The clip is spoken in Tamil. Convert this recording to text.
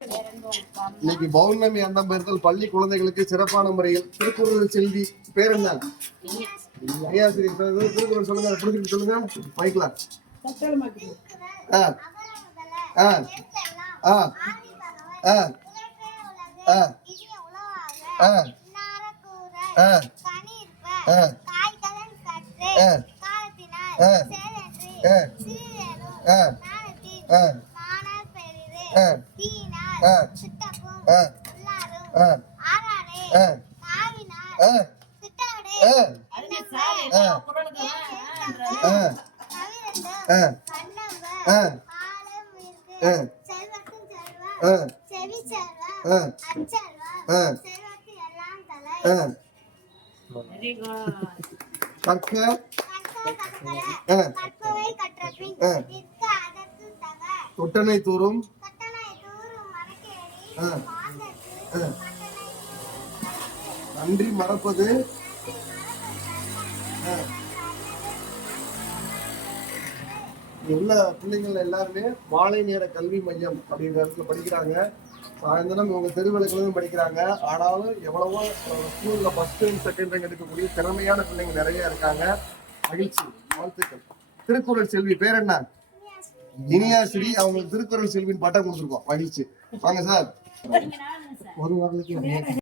இன்னைக்கு பௌர்ணமி அன்னம் பெறுதல் பள்ளி குழந்தைகளுக்கு சிறப்பான முறையில் திருக்குறள் செல்வி பேர் என்ன? ஐயா சரி திருக்குறள் சொல்லுங்க, புரிஞ்சுட்டு சொல்லுங்க. மைக்ல தொட்டனை தூரும் நன்றி மறப்பது உள்ள பிள்ளைங்கள் எல்லாருமே மாலை நேர கல்வி மையம் அப்படின்ற இடத்துல படிக்கிறாங்க. சாயந்தரம் இவங்க தெருவிளக்குகளும் படிக்கிறாங்க. ஆனாலும் எவ்வளவோ ஸ்கூல்ல ஃபர்ஸ்ட் டைம் செகண்ட் டைம் எடுக்கக்கூடிய திறமையான பிள்ளைங்க நிறைய இருக்காங்க. மகிழ்ச்சி, வாழ்த்துக்கள். திருக்குறள் செல்வி பேர் என்ன? இனியாஸ்ரீ. அவங்களுக்கு திருக்குறள் செல்வியின் பட்டம் கொடுத்துருக்கோம். மகிழ்ச்சி. வாங்க சார். ஒரு வாரத்துக்கு